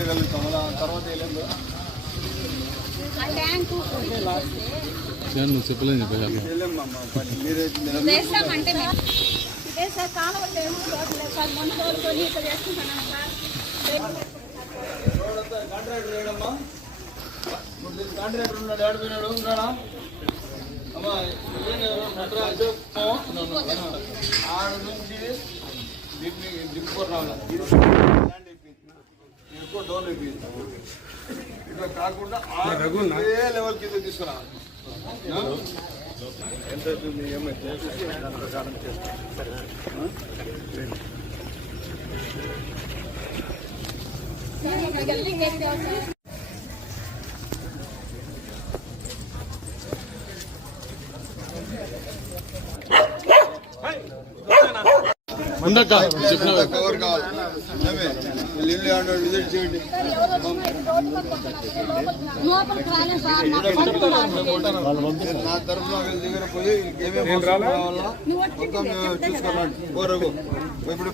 చేయగలుగుతాం అలా తర్వాత ట్యాంకు నువ్వు చెప్పలేదు చెప్పాలి వెళ్ళాం అమ్మ పని. మీరే మీరు వేస్తామంటే మేము ఇదే సార్ కాలువ లేవు రోడ్లు లేవు. సార్ మొన్న తోలుకొని ఇక్కడ వేసుకుంటున్నాం సార్. కాంట్రాక్టర్ ఉన్నాడు ఏడు పోయినాడు ఉన్నాడా? అమ్మా. ఆడ నుంచి దింపుకొని రావాలి ఎక్కువ డౌన్ ఇట్లా కాకుండా ఆ ఏ లెవెల్ కింద తీసుకురా? ఎంత అవుతుంది ఏమైతే ప్రచారం చేస్తాం. ఇక్కడికి కవర్ కావాలి? విజిట్ చేయండి. నా తరఫున వీళ్ళ దగ్గర పోయి ఏమేమి కావాలా మొత్తం చూసుకోరండి ఇప్పుడు